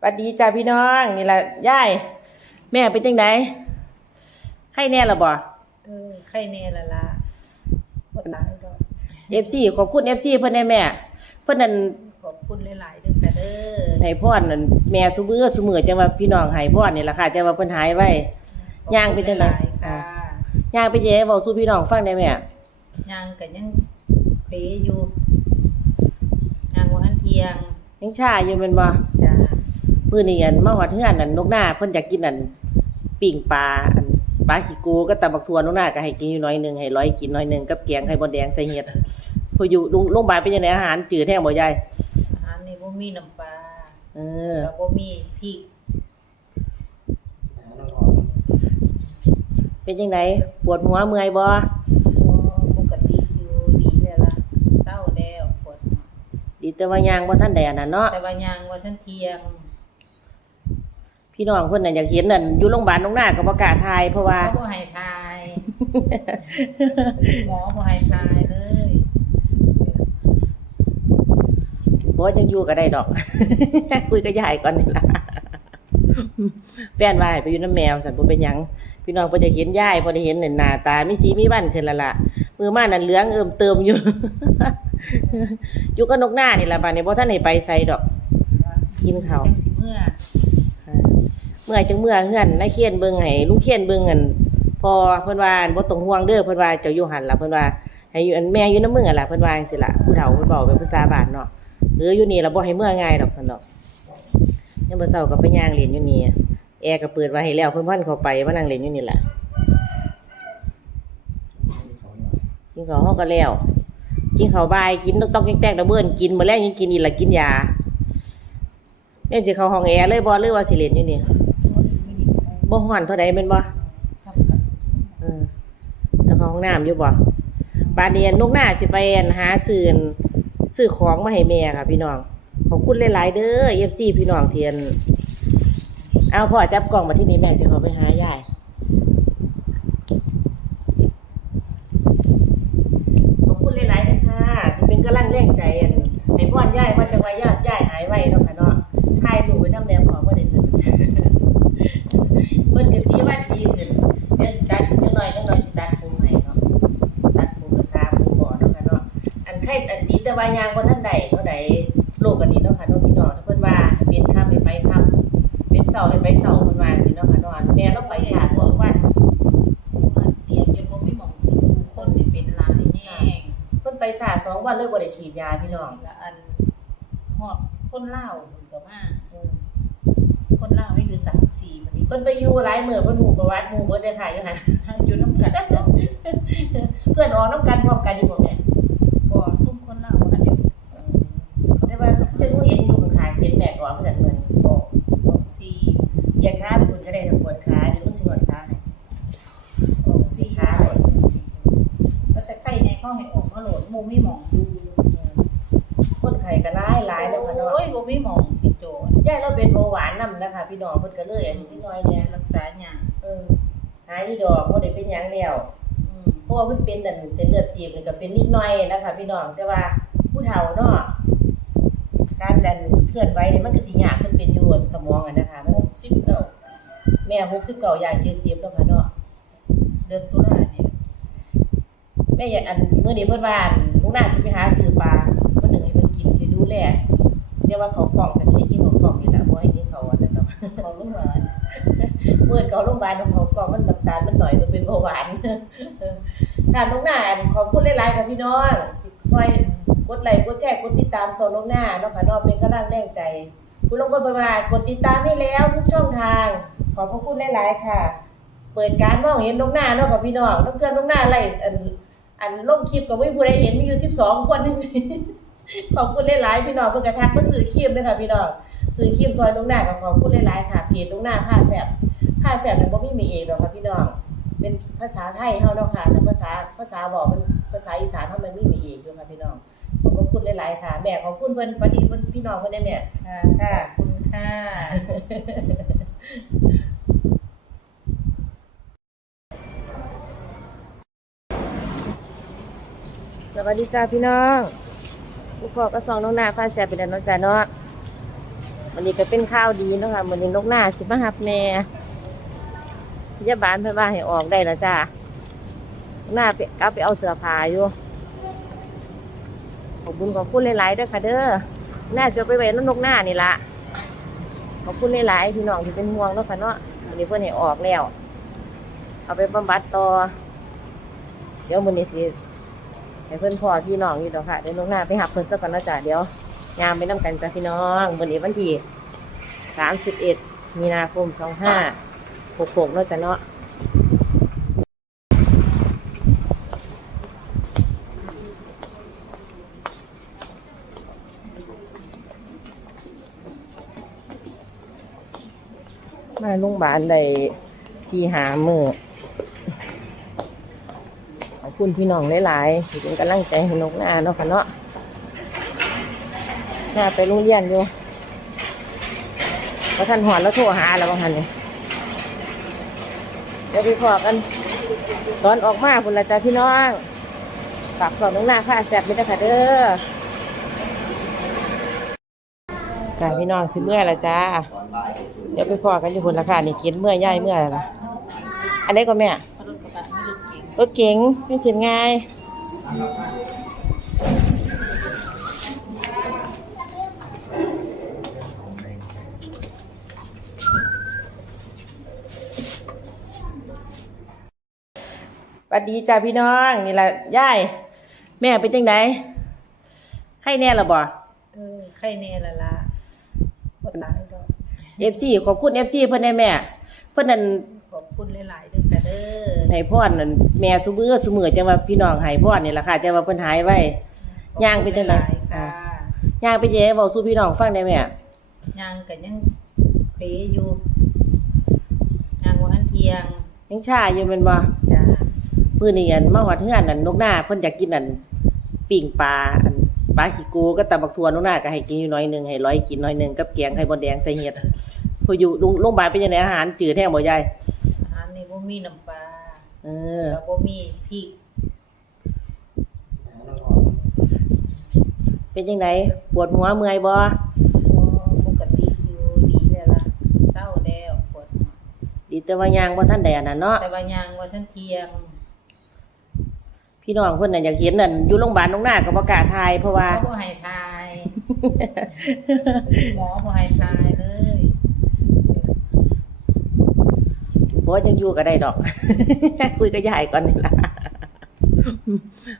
สวัสดีจ้าพี่น้องนี่ล่ะยายแม่เป็นจังไดไข้แน่ละบ่เออไข่แน่ละละบ่ตายดอก FC ขอบคุณ FC เพิ่นได้แม่ เพิ่นนั่นขอบคุณหลายๆเด้อค่ะเด้อให้พรนั่นแม่ซุมื้อซุมื้อจังว่าพี่น้องให้พรนี่ล่ะค่ะจังว่าเพิ่นหายไว้ย่างไปจังไหนขอบคุณหลายๆค่ะย่างไปเจ๊เว้าสู่พี่น้องฟังได้แม่ย่างก็ยังเปอยู่ย่างว่าอันเที่ยงยังชาอยู่แม่นบ่จ้า มื้อนี้อันมาฮอดเฮือนนั่นนกหน้าเพิ่นอยากกินนั่นปิ้งปลาอันปลาขี้โกก็ตำบักถั่วนกหน้าก็ให้กินอยู่น้อยหนึงให้ร้อยกินน้อยหนึงกับแกงไข่มดแดงใส่เห็ดพออยู่โรงโรงพยาบาลเป็นจังไดอาหารจืดแท้บ่ยายอาหารนี่บ่มีน้ำปลาเออแล้วบ่มีพริกเป็นจังไดปวดหัวเมื่อยบ่บ่ปกติอยู่ดีแล้วล่ะเศร้าแล้วปวดหัวดีแต่ว่ายางบ่ทันได้อันนั้นเนาะแต่ว่าย่างว่าทันเที่ยง พี่น้องเพิ่นน่ะอยากเห็นนั่นอยู่โรงพยาบาลตรงหน้าก็บ่กล้าทายเพราะว่าเขาบ่ให้ทาย หมอบ่ให้ทายเลยบ่จังอยู่ก็ได้ดอก คุยกับยายก่อนนี่ล่ะแฟนว่าให้ไปอยู่น้ำแมวสั่นบ่เป็นหยัง พี่น้องเพิ่นจะเห็นยายบ่ได้เห็นนั่นหน้าตามีสีมีวันขึ้นและล่ะมือมานั่นเหลืองเอิมเติมอยู่ อยู่กับนกหน้านี่ล่ะบัดนี้บ่ทันได้ไปไสดอก กินข้าว จังสิเมื่อ เมื่อจังเมื่อเฮือนนายเคียนเบิ่งให้ลุงเคียนเบิ่งอันพอเพิ่นว่าบ่ต้องห่วงเด้อเพิ่นว่าเจ้าอยู่หันล่ะเพิ่นว่าให้อยู่อันแม่อยู่น้ำมึงอะล่ะเพิ่นว่าจังซี่ล่ะผู้เฒ่าเพิ่นเว้าเป็นภาษาบ้านเนาะเอออยู่นี่ล่ะบ่ให้เมื่อง่ายดอกซั่นดอกยามมื้อเช้าก็ไปย่างเล่นอยู่นี่แอร์ก็เปิดไว้ให้แล้วเพิ่นพันเข้าไปมานั่งเล่นอยู่นี่ล่ะกินข้าวเฮาก็แล้วกินข้าวบ่ายกินต้องๆแตกๆดอกเบิ้นกินมื้อแลงยังกินอีกล่ะกินยาแม่นสิเข้าห้องแอร์เลยบ่หรือว่าสิเล่นอยู่นี่ บ่ฮ้อนเท่าใดแม่นบ่ซ้ำกันเออแล้วเข้าห้องน้ำอยู่บ่บาดนี้นกหน้าสิไปอั่นหาซื้ออั่นซื้อของมาให้แม่ค่ะ พี่น้อง ขอบคุณหลายๆเด้อ FC พี่น้องเทียน เอาพ่อจับกล่องมาที่นี่แม่สิเขาไปหายาย สาสองวันเลยบ่ได้ฉีดยาพี่น้องละอันฮอดคนลาวเพิ่นก็มาอืมคนลาวไม่อยู่3 4บัดนี้เพิ่นไปอยู่หลายมื้อเพิ่นฮู้ประวัติหมู่เบิดได้ค่ะอยู่หั่นอยู่นํกันเนาะเพื่อนออกนํกันพร้อมกันอยู่บ่แม่บ่ซุ่มคนลาวอันนี้แต่ว่าจะรู้เห็นายอยู่ดอกบ่ได้เป็นหยังแล้วอืมเพราะว่าเพิ่นเป็นนั่นเส้นเลือดตีบนี่ก็เป็นนิดหน่อยนะคะพี่น้องแต่ว่าผู้เฒ่าเนาะการดันเคลื่อนไหวนี่มันก็สิยากเพิ่นเป็นอยู่บนสมองอะนะคะมัน69แม่69อย่าง70แล้วค่ะเนาะเดือนตุลาเนี่ยแม่อยากอันมื้อนี้เพิ่นว่าอันลูกหน้าสิไปหา เมื่อเขาโรงพยาบาลของเขากองมันน้ำตาลมันหน่อยมันเป็นเบาหวานค่ะน้องหน้าขอบคุณหลายๆค่ะพี่น้องซอยกดไลค์กดแชร์กดติดตามโซนน้องหน้าเนาะค่ะนาะเป็นกำลังแรงใจ คุณลงกดประมากดติดตามให้แล้วทุกช่องทาง ขอบพระคุณหลายๆค่ะ เปิดการมองเห็นน้องหน้าเนาะค่ะพี่น้องต้องเตือนน้องหน้าอะไรอันอันลงคลิปก็ไม่ผู้ใดเห็นมีอยู่12คนนึงขอบคุณหลายๆพี่น้องเพิ่นกระทักมาซื้อครีมเลยค่ะพี่น้องซื้อครีมซอยน้องหน้าก็ขอบคุณหลายๆค่ะเพจน้องหน้าผ้าแซ่บ ผ้าแซ่บเนี่ยบ่มีมีเองหรอกค่ะพี่น้อง เป็นภาษาไทยเฮาเนาะค่ะแต่ภาษาภาษาบอกมันภาษาอีสานเฮามันไม่มีเองอยู่ค่ะพี่น้องขอบคุณหลายๆค่ะ แม่ขอบคุณเพิ่นพอดีเพิ่นพี่น้องเพิ่นได้แม่ค่ะค่ะคุณค่ะสวัสดีจ้าพี่น้องลูกพ่อก็ส่องน้องนาฟ้าแซ่บเป็นอันเนาะจ้าเนาะวันนี้ก็เป็นข้าวดีเนาะค่ะวันนี้นกหน้าสิมาหับแม่ พยาบาลเพิ่นว่าให้ออกได้แล้วจ้าหน้าไปเอาไปเอาเสื้อผ้าอยู่ขอบคุณขอบคุณหลายๆด้อค่ะเด้อหน้าจะไปไว้นนกหน้านี่ละขอบคุณหลายๆพี่น้องที่เป็นห่วงเนาะค่ะเนาะวันนี้เพิ่นให้ออกแล้ว เอาไปบำบัดต่อ เดี๋ยวมื้อนี้สิให้เพิ่อนพ่อพี่น้องอยู่ดอกค่ะเดี๋ยวนกหน้าไปหับเพิ่อนซะก่อนนะจ้ะเดี๋ยวยามไปน้ำกันจ้ะพี่น้องวันนี้วันที่สามสิบเอ็ดมีนาคมสองห้า หกหกเนาะจ้ะเนาะมาโรงพยาบาลได้สี่หามือขอบคุณพี่น้องหลายๆที่เป็นกำลังใจให้นกหน้าเนาะค่ะเนาะน่าไปโรงเรียนอยู่พอท่านหอนแล้วโทรหาแล้วบางท่านเนี่ย เดี๋ยวไปพอกัน ตอนออกมาคุณละจ้าพี่น้องฝากสอนน้องหน้าค่ะแซ่บม่ได้ค่ะเด้อจ้าพี่น้องสิเมื่อละจ้า เดี๋ยวไปพอกันอยู่คุณละค่ะนี่กินเมื่อย่ายเมื่อละอันนี้ก็แม่รถกระบะไม่รถเก๋งรถเก๋งไม่เขียนง่าย ส วัสดีจ้าพี่น้องนี่ละยายแม่เป็นจังไดไข้แน่ละบ่เออไข่แน่ละละบ่ตายดอกเอฟซีขอบคุณเอฟซีเพิ่นได้แม่ เพิ่นนั่นขอบคุณหลายๆเด้อค่ะเด้อให้พรนั่นแม่ซุมือซุมือจังว่าพี่น้องให้พรนี่ล่ะค่ะจังว่าเพิ่นหายไว้ย่างเป็นจังไดขอบคุณหลายๆค่ะย่างไปเย่เว้าสู่พี่น้องฟังได้แม่ย่างก็ยังเป๋อยู่ย่างวันเที่ยงยังชาอยู่แม่นบ่จ้า มื้อนี้อันมาฮอดเฮือนนั่นนกหน้าเพิ่นอยากกินนั่นปิ้งปลาอันปลาขี้โกก็ตำบักทั่วนกหน้าก็ให้กินอยู่น้อยหนึงให้ร้อยกินน้อยหนึงกับแกงไข่มดแดงใส่เห็ดพออยู่โรงโรงพยาบาลเป็นจังไดอาหารจืดแท้บ่ยายอาหารนี่บ่มีน้ำปลาเออแล้วบ่มีพริกเป็นจังไดปวดหัวเมื่อยบ่บ่ปกติอยู่ดีแล้วล่ะเศร้าแล้วปวดหัวดีแต่ว่ายางบ่ทันได้อันนั้นเนาะแต่ว่าย่างวันเที่ยง พี่น้องเพิ่นน่ะอยากเห็นนั่นอยู่โรงพยาบาลตรงหน้าก็บ่กล้าทายเพราะว่า เขาบ่ให้ทาย หมอบ่ให้ทายเลยบ่จังอยู่ก็ได้ดอก คุยกับยายก่อนนี่ล่ะ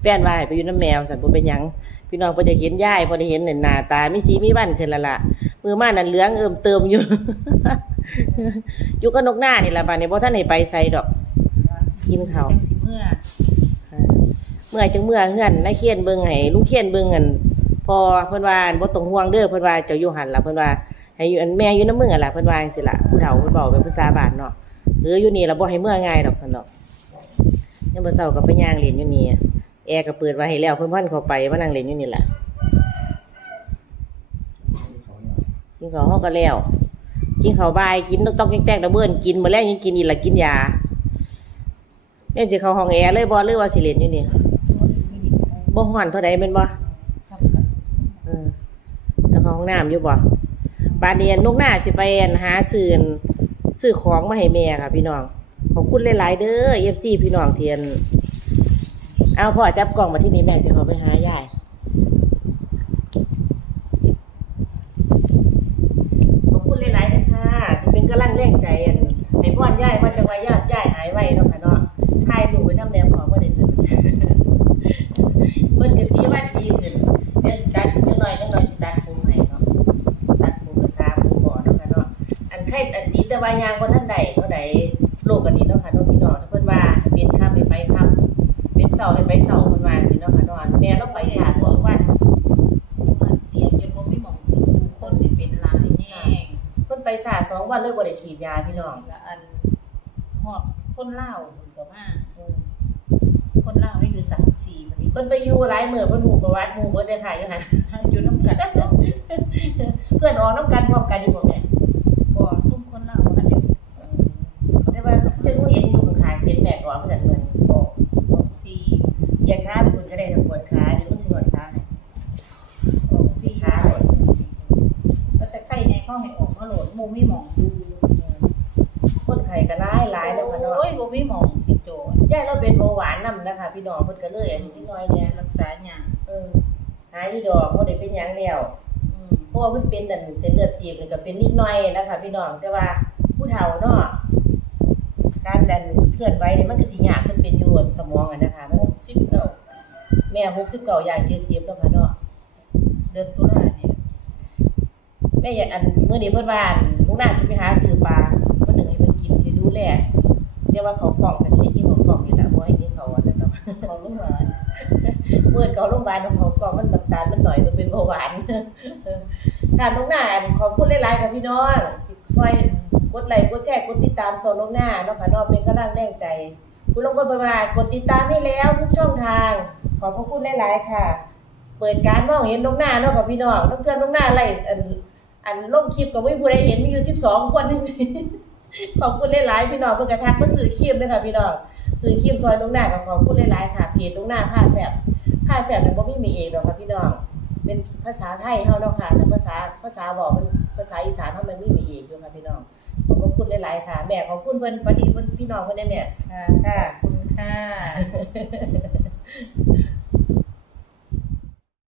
แฟนว่าให้ไปอยู่น้ำแมวสั่นบ่เป็นหยัง พี่น้องเพิ่นจะเห็นยายบ่ได้เห็นนั่นหน้าตามีสีมีวันขึ้นและล่ะมือมานั่นเหลืองเอิมเติมอยู่ อยู่กับนกหน้านี่ล่ะบัดนี้บ่ทันให้ไปไสดอก กินข้าว จังสิเมื่อเมื่อจังเมื่อเฮือนนายเคียนเบิ่งให้ลุงเคียนเบิ่งอันพอเพิ่นว่าบ่ต้องห่วงเด้อเพิ่นว่าเจ้าอยู่หันล่ะเพิ่นว่าให้อยู่อันแม่อยู่น้ำมึงอะล่ะเพิ่นว่าจังซี่ล่ะผู้เฒ่าเพิ่นบอกเป็นภาษาบ้านเนาะเอออยู่นี่ล่ะบ่ให้เมื่อง่ายดอกซั่นดอกยามมื้อเช้าก็ไปย่างเล่นอยู่นี่แอร์ก็เปิดไว้ให้แล้วเพิ่นพันเข้าไปมานั่งเล่นอยู่นี่ล่ะกินข้าวเฮาก็แล้วกินข้าวบ่ายกินต้องๆแตกๆตะเบิ่นกินมื้อแลงยังกินอีกล่ะกินยาแม่นสิเข้าห้องแอร์เลยบ่หรือว่าสิเล่นอยู่นี่ บ่ฮ้อนเท่าใดแม่นบ่ซ้ำกันเออแล้วเข้าห้องน้ำอยู่บ่บาดนี้นกหน้าสิไปอั่นหาซื้ออั่นซื้อของมาให้แม่ค่ะ พี่น้อง ขอบคุณหลาย ๆ เด้อ FC พี่น้องเทียน เอาพ่อจับกล่องมาที่นี่แม่สิเขาไปหายาย ขอบคุณหลายๆเด้อค่ะที่เป็นกำลังแรงใจอันให้พ่อยายว่าจังว่าญาติยายหายไวเนาะค่ะเนาะถ่ายรูปไว้นำแนวพอบ่ได้ขึ้น เพิ่นก็สิว่าดีขึ้นเดี๋ยวสิตัดจังหน่อยจังหน่อยสิตัดผมให้เนาะตัดผมภาษาผมบ่เนาะค่ะเนาะอันไข้อันดีแต่ว่ายางบ่ทันใดเท่าใดโรคอันนี้เนาะค่ะเนาะพี่น้องเพิ่นว่าให้เป็นค่ำให้ไปค่ำเป็นเสาร์ให้ไปเสาร์เพิ่นว่าจังซี่เนาะค่ะเนาะอันแม่เราไปชาสองวันมันเตรียมจนบ่มีหม่องสิทุกคนนี่เป็นหลายแย่งเพิ่นไปชาสองวันเลยบ่ได้ฉีดยาพี่น้องละอันฮอดคนลาวเพิ่นก็มาเออคนลาวไม่อยู่3 4บัดนี้เพิ่นไปอยู่หลายมื้อเพิ่นฮู้ประวัติหมู่เบิดเลยค่ะอยู่หั่นอยู่นำกันเนาะเพื่อนออกนํกันพร้อมกันอยู่บ่แม่ บ่ซุ่มคนลาวอันเดียว แต่ว่าจะรู้เห็นอยู่ข้างๆเห็นแม่ก็ออกเพิ่นเหมือน บ่บ่ซี อยากค้าเป็นคนก็ได้ทั้งปวดขาเดี๋ยวมันสินวดขาให้ บ่ซีขาเลยแต่ไข่ในเขาาให้ ออกมาโหลดบ่มีหม่องอยู่คนไข้ก็หลายหลายแล้วค่ะเนาะโอ้ยบ่มีหม่องสิโจรยายเราเป็นเบาหวานนำนะคะพี่น้องเพิ่นก็เลยอันนี้สิน้อยเนี่ยรักษายากเออหายอยู่ดอกบ่ได้เป็นหยังแล้วอืมเพราะว่ามันเป็นนั่นเส้นเลือดตีบนี่ก็เป็นนิดหน่อยนะคะพี่น้องแต่ว่าผู้เฒ่าเนาะการดันเคลื่อนไหวนี่มันก็สิยากมันเป็นอยู่บนสมองอะนะคะมัน69แม่69อย่าง70แล้วค่ะเนาะเดือนตุลาเนี่ย แม่อยากอันมื้อนี้เพิ่อนว่านลูกหน้าสิไปหาซื้อปลาเพิ่นนึงให้เพิ่นกินสิดูแลแต่ว่าเขากล่องก็สิกินของกล่องนี่แหละบ่ให้กินเขาอันนั้นเนาะของลูกหลานเมื่อเขาโรงพยาบาลของเขากล่องมันน้ำตาลมันหน่อยมันเป็นเบาหวานการลงหน้าอันขอบคุณหลายๆค่ะพี่น้องที่ช่วยกดไลค์กดแชร์กดติดตามโซนลงหน้าเนาะค่ะนอกเป็นกำลังแรงใจคุณลงกดประมาณกดติดตามให้แล้วทุกช่องทาง ขอพระคุณหลายๆค่ะ เปิดการมองเห็นลงหน้าเนาะค่ะพี่น้องต้องเตือนลงหน้าอะไร อันอันลงคลิปก็ไม่ผู้ใดเห็นมีอยู่12คนขอบคุณหลายๆพี่น้องเพิ่นกระทักมาซื้อครีมเลยค่ะพี่น้องซื้อครีมซอยลงหน้าก็ขอบคุณหลายๆค่ะเพจลงหน้าผ้าแซ่บผ้าแซ่บเนี่ยบ่มีมีเองดอกค่ะพี่น้องเป็นภาษาไทยเฮาเนาะค่ะแต่ภาษาภาษาบอกมันภาษาอีสานเฮามันไมีมีเองอยู่ค่ะพี่น้องขอบคุณหลายๆค่ะ แม่ขอบคุณเพิ่นพอดีเพิ่นพี่น้องเพิ่นได้แม่ค่ะค่ะขอบคุณค่ะ